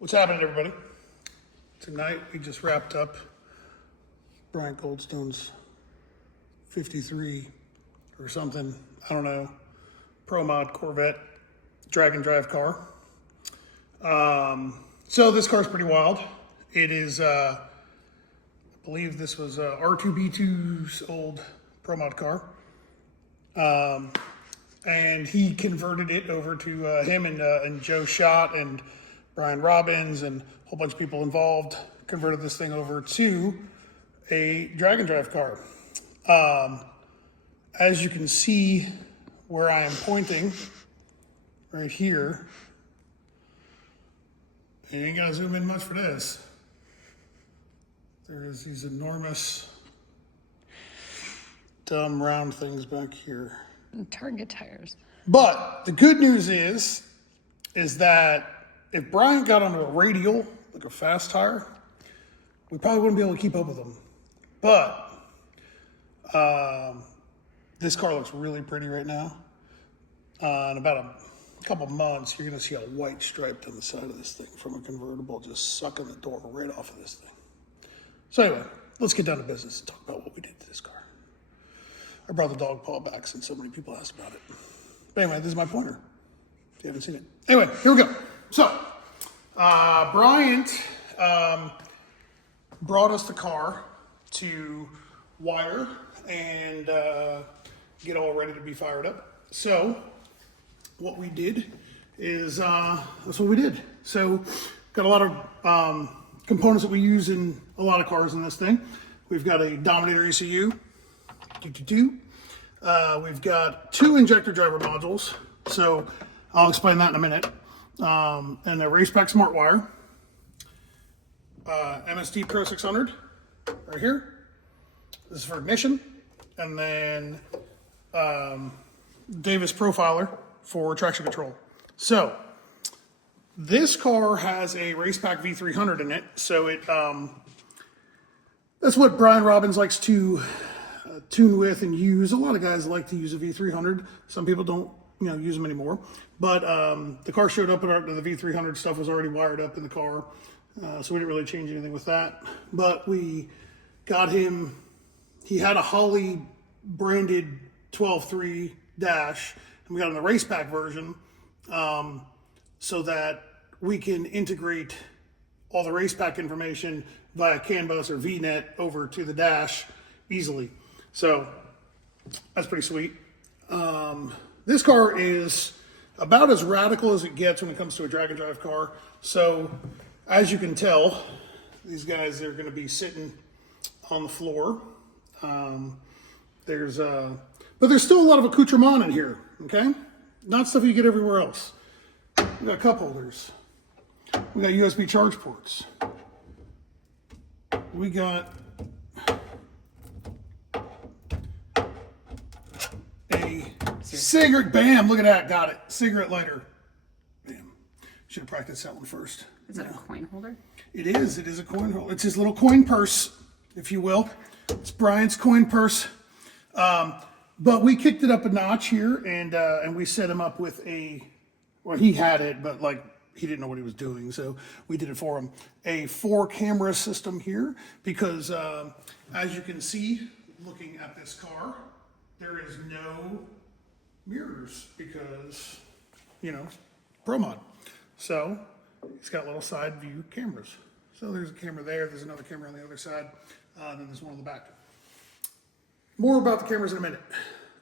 What's happening, everybody? Tonight we just wrapped up Bryant Goldstones 53 or something, I don't know, Pro Mod Corvette drag and drive car. So this car's pretty wild. It is, I believe this was R2B2's old Pro Mod car. And he converted it over to him and Joe Schott and Brian Robbins and a whole bunch of people involved converted this thing over to a drag and drive car. As you can see where I am pointing right here, you ain't gotta zoom in much for this. There's these enormous dumb round things back here. And Target tires. But the good news is that if Bryant got onto a radial, like a fast tire, we probably wouldn't be able to keep up with him. But this car looks really pretty right now. In about a couple months, you're gonna see a white stripe down the side of this thing from a convertible just sucking the door right off of this thing. So anyway, let's get down to business and talk about what we did to this car. I brought the dog paw back since so many people asked about it. But anyway, this is my pointer. If you haven't seen it. Anyway, here we go. So, Bryant brought us the car to wire and get all ready to be fired up. So, what we did is, that's what we did. So, got a lot of components that we use in a lot of cars in this thing. We've got a Dominator ECU. We've got 2 injector driver modules. So, I'll explain that in a minute. And a Raceback Smart Wire, MSD Pro 600 right here. This is for ignition, and then Davis Profiler for traction control. So this car has a Raceback V300 in it, so it that's what Brian Robbins likes to tune with and use. A lot of guys like to use a V300. Some people don't use them anymore. But the car showed up, and the V300 stuff was already wired up in the car, so we didn't really change anything with that. But we got him, he had a Holley branded 12.3 dash, and we got him the Raceback version so that we can integrate all the Raceback information via CAN bus or VNet over to the dash easily. So that's pretty sweet. This car is about as radical as it gets when it comes to a drag and drive car. So as you can tell, these guys are going to be sitting on the floor. But there's still a lot of accoutrement in here, okay? Not stuff you get everywhere else. We got cup holders. We got USB charge ports. We got cigarette, bam, look at that, got it. Cigarette lighter. Bam. Should have practiced that one first. Is it a coin holder? It is a coin holder. It's his little coin purse, if you will. It's Brian's coin purse. But we kicked it up a notch here and we set him up with well, he had it, but he didn't know what he was doing, so we did it for him. A 4-camera system here because as you can see, looking at this car, there is no mirrors because, Pro Mod. So it's got little side view cameras. So there's a camera there, there's another camera on the other side, then there's one on the back. More about the cameras in a minute.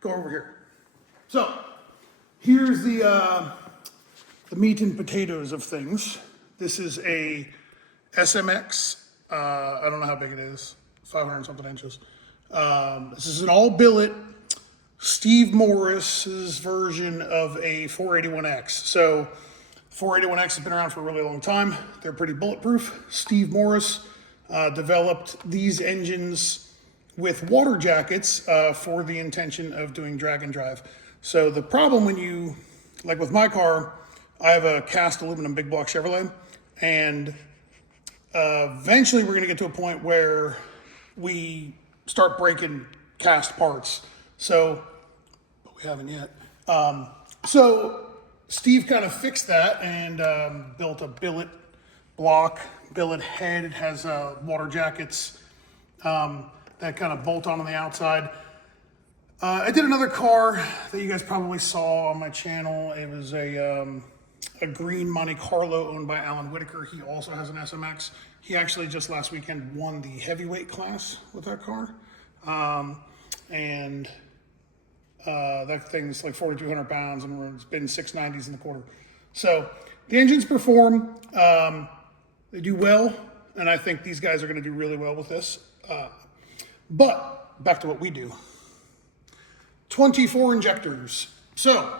Go over here. So here's the meat and potatoes of things. This is a SMX. I don't know how big it is, 500 something inches. This is an all billet Steve Morris's version of a 481X. So 481X has been around for a really long time. They're pretty bulletproof. Steve Morris developed these engines with water jackets for the intention of doing drag and drive. So the problem when like with my car, I have a cast aluminum big block Chevrolet, and eventually we're gonna get to a point where we start breaking cast parts. But we haven't yet. So Steve kind of fixed that and built a billet block, billet head. It has water jackets that kind of bolt on the outside. I did another car that you guys probably saw on my channel. It was a green Monte Carlo owned by Alan Whitaker. He also has an SMX. He actually just last weekend won the heavyweight class with that car. That thing's like 4,200 pounds and it's been 690s in the quarter. So the engines perform, they do well, and I think these guys are going to do really well with this. But back to what we do. 24 injectors. So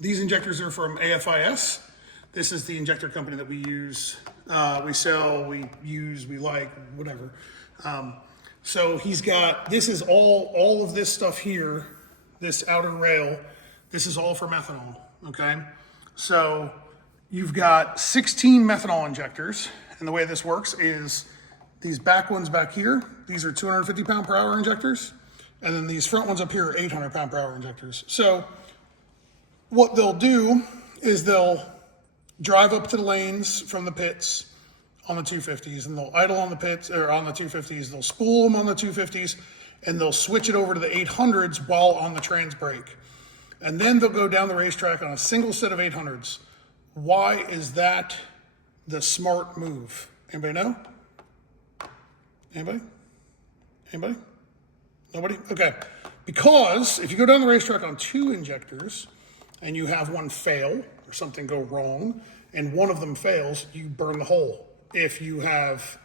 these injectors are from AFIS. This is the injector company that we use, we sell, we use, we like, whatever. So he's got, this is all of this stuff here, this outer rail, this is all for methanol, okay? So you've got 16 methanol injectors, and the way this works is these back ones back here, these are 250 pound per hour injectors, and then these front ones up here are 800 pound per hour injectors. So what they'll do is they'll drive up to the lanes from the pits on the 250s, and they'll idle on the pits or on the 250s. They'll spool them on the 250s, and they'll switch it over to the 800s while on the trans brake. And then they'll go down the racetrack on a single set of 800s. Why is that the smart move? Anybody know? Anybody? Anybody? Nobody? Okay. Because if you go down the racetrack on 2 injectors and you have one fail or something go wrong and one of them fails, you burn the hole. If you have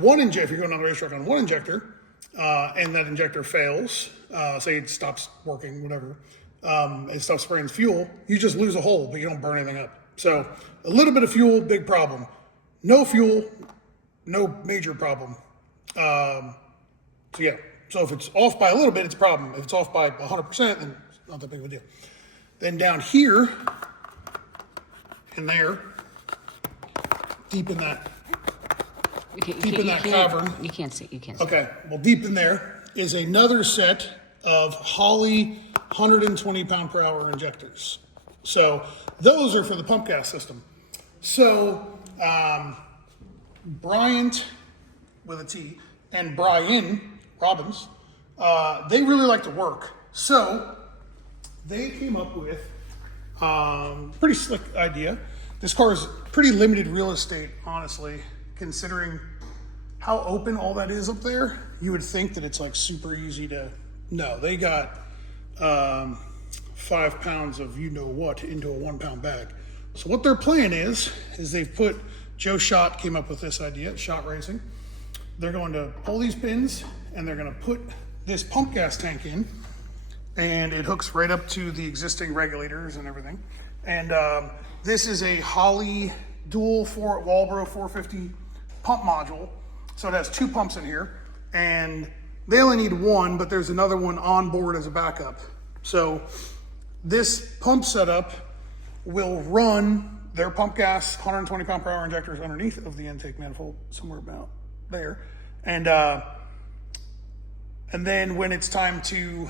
one injector, if you're going down the racetrack on one injector and that injector fails, say it stops working, whatever, it stops spraying fuel, you just lose a hole, but you don't burn anything up. So a little bit of fuel, big problem. No fuel, no major problem. So yeah, so if it's off by a little bit, it's a problem. If it's off by 100%, then it's not that big of a deal. Then down here, and there, deep in that cavern. You can't see. Okay, well, deep in there is another set of Holley 120 pound per hour injectors. So those are for the pump gas system. So Bryant with a T and Brian Robbins, they really like to work. So they came up with pretty slick idea. This car is pretty limited real estate, honestly, considering how open all that is up there. You would think that it's like super easy to, no, they got 5 pounds of you know what into a 1 pound bag. So what their plan is they've put, Joe Schott came up with this idea, Schott Racing. They're going to pull these pins and they're going to put this pump gas tank in, and it hooks right up to the existing regulators and everything. And this is a Holley dual Walbro 450 pump module. So it has 2 pumps in here, and they only need 1, but there's another one on board as a backup. So this pump setup will run their pump gas 120 pound per hour injectors underneath of the intake manifold, somewhere about there. And then when it's time to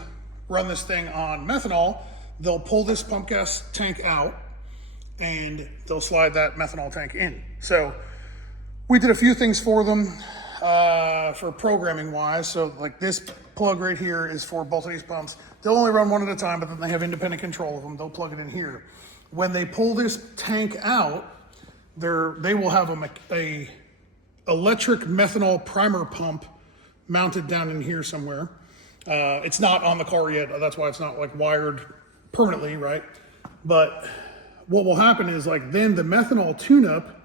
run this thing on methanol, they'll pull this pump gas tank out and they'll slide that methanol tank in. So we did a few things for them for programming wise. So like this plug right here is for both of these pumps. They'll only run one at a time, but then they have independent control of them. They'll plug it in here. When they pull this tank out, they will have a electric methanol primer pump mounted down in here somewhere. It's not on the car yet. That's why it's not like wired permanently, right? But what will happen is like then the methanol tune-up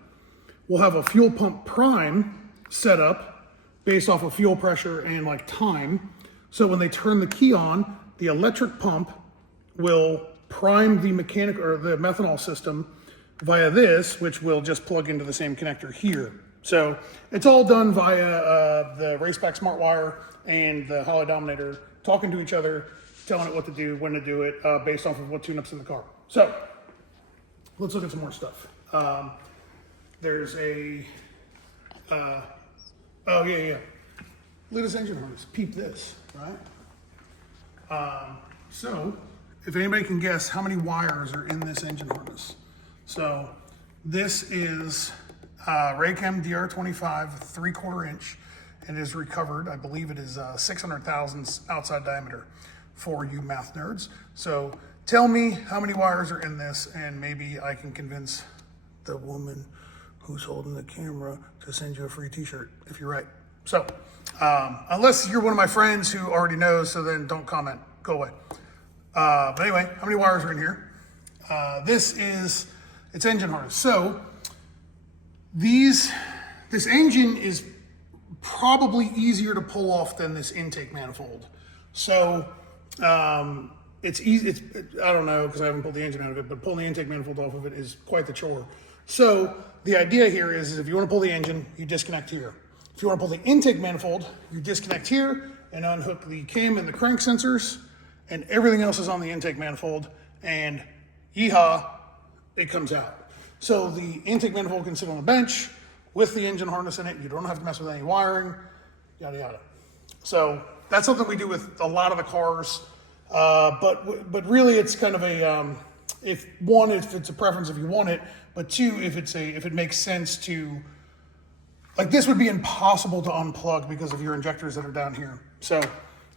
will have a fuel pump prime set up based off of fuel pressure and like time. So when they turn the key on, the electric pump will prime the mechanic or the methanol system via this, which will just plug into the same connector here. So it's all done via the Raceback Smart Wire and the Holley Dominator talking to each other, telling it what to do, when to do it, based off of what tune-up's in the car. So let's look at some more stuff. There's a, oh yeah. Look at this engine harness, peep this, right? So if anybody can guess how many wires are in this engine harness. So this is Raychem DR25, 3/4 inch. And it is recovered. I believe it is 600 thousandths outside diameter for you math nerds. So tell me how many wires are in this, and maybe I can convince the woman who's holding the camera to send you a free t-shirt if you're right. So unless you're one of my friends who already knows, so then don't comment, go away. But anyway, how many wires are in here? It's engine harness. So this engine is probably easier to pull off than this intake manifold. So it's easy. I don't know because I haven't pulled the engine out of it, but pulling the intake manifold off of it is quite the chore. So the idea here is if you want to pull the engine, you disconnect here. If you want to pull the intake manifold, you disconnect here and unhook the cam and the crank sensors, and everything else is on the intake manifold, and yeehaw, it comes out. So the intake manifold can sit on a bench with the engine harness in it. You don't have to mess with any wiring, yada, yada. So that's something we do with a lot of the cars. But really it's kind of a, if it's a preference if you want it, but two, if it makes sense to, like this would be impossible to unplug because of your injectors that are down here. So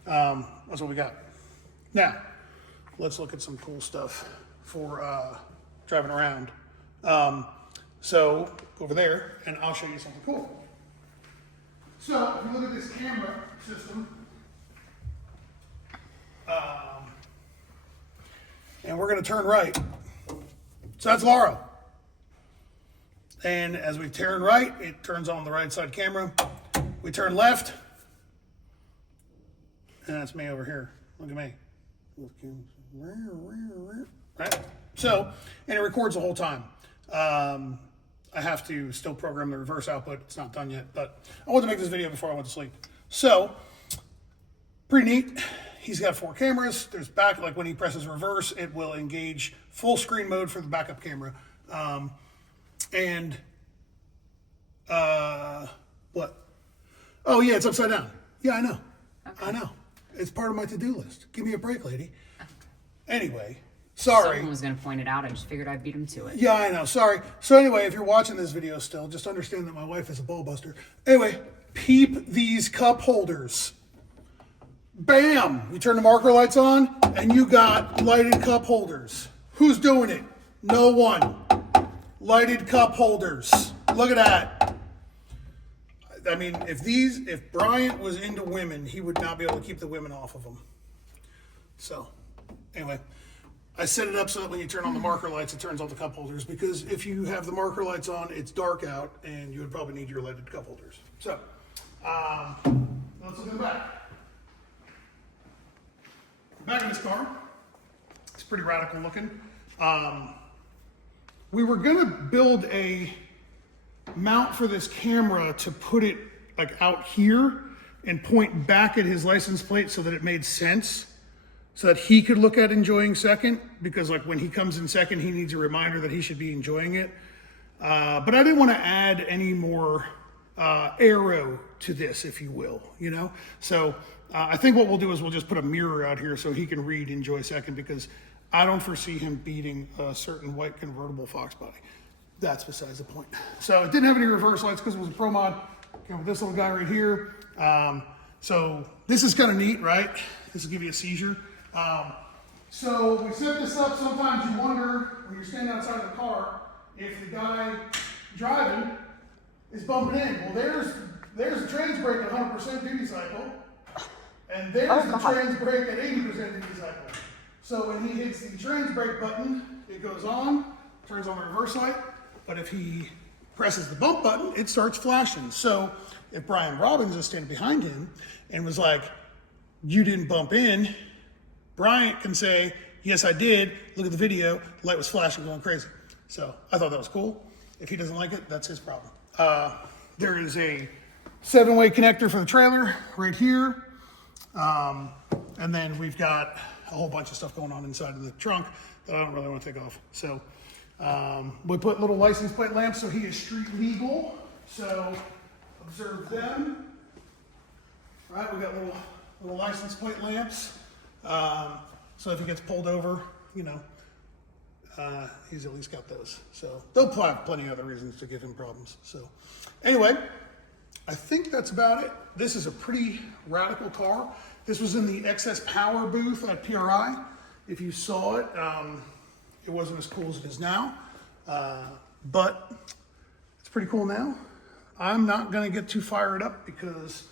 that's what we got. Now, let's look at some cool stuff for driving around. So go over there and I'll show you something cool. So if you look at this camera system, and we're going to turn right. So that's Laura. And as we turn right, it turns on the right side camera. We turn left, and that's me over here. Look at me. Right? So, and it records the whole time. I have to still program the reverse output. It's not done yet, but I wanted to make this video before I went to sleep. So, pretty neat. He's got 4 cameras. There's back, like when he presses reverse, it will engage full screen mode for the backup camera. What? Oh yeah, it's upside down. Yeah, I know. Okay. I know. It's part of my to-do list. Give me a break, lady. Anyway. Sorry. Someone was going to point it out. I just figured I'd beat him to it. Yeah, I know. Sorry. So anyway, if you're watching this video still, just understand that my wife is a ball buster. Anyway, peep these cup holders. Bam! You turn the marker lights on, and you got lighted cup holders. Who's doing it? No one. Lighted cup holders. Look at that. I mean, if Bryant was into women, he would not be able to keep the women off of them. So, anyway. I set it up so that when you turn on the marker lights, it turns on the cup holders, because if you have the marker lights on, it's dark out, and you would probably need your lighted cup holders. So, let's look in the back. Back in this car, it's pretty radical looking. We were gonna build a mount for this camera to put it like out here and point back at his license plate so that it made sense, so that he could look at enjoying second, because like when he comes in second, he needs a reminder that he should be enjoying it. But I didn't want to add any more arrow to this, if you will, you know? So I think what we'll do is we'll just put a mirror out here so he can read enjoy second, because I don't foresee him beating a certain white convertible Fox body. That's besides the point. So it didn't have any reverse lights because it was a Pro Mod. Came with this little guy right here. So this is kind of neat, right? This will give you a seizure. So we set this up. Sometimes you wonder when you're standing outside of the car if the guy driving is bumping in. Well, there's the trans brake at 100% duty cycle, and there's the trans brake at 80% duty cycle. So when he hits the trans brake button, it goes on, turns on the reverse light. But if he presses the bump button, it starts flashing. So if Brian Robbins is standing behind him and was like, "You didn't bump in," Bryant can say, "Yes, I did. Look at the video. The light was flashing, going crazy." So I thought that was cool. If he doesn't like it, that's his problem. There is a 7-way connector for the trailer right here. And then we've got a whole bunch of stuff going on inside of the trunk that I don't really want to take off. So we put little license plate lamps so he is street legal. So observe them. Right, we got little license plate lamps. So if he gets pulled over, you know, he's at least got those. So they'll have plenty of other reasons to give him problems. So anyway, I think that's about it. This is a pretty radical car. This was in the excess power booth at PRI. If you saw it, it wasn't as cool as it is now, but it's pretty cool now. I'm not gonna get too fired up because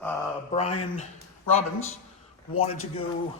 Brian Robbins wanted to go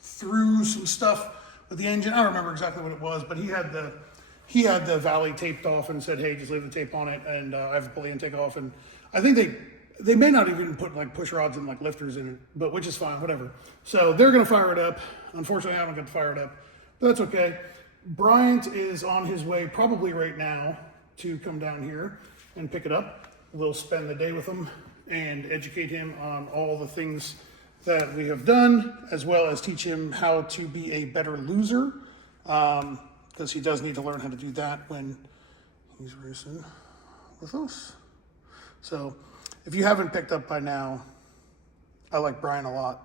through some stuff with the engine. I don't remember exactly what it was, but he had the valley taped off and said, hey, just leave the tape on it, and I have to pull the intake off. And I think they may not even put like push rods and like lifters in it, but which is fine, whatever. So they're gonna fire it up. Unfortunately, I don't get to fire it up, but that's okay. Bryant is on his way probably right now to come down here and pick it up. We'll spend the day with him and educate him on all the things that we have done, as well as teach him how to be a better loser, because he does need to learn how to do that when he's racing with us. So if you haven't picked up by now, I like Brian a lot,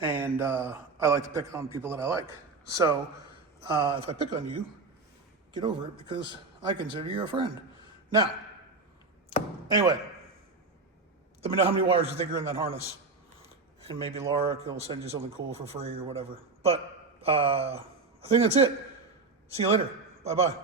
and I like to pick on people that I like. So if I pick on you, get over it, because I consider you a friend. Now, anyway, let me know how many wires you think are in that harness. And maybe Laura will send you something cool for free or whatever. But I think that's it. See you later. Bye-bye.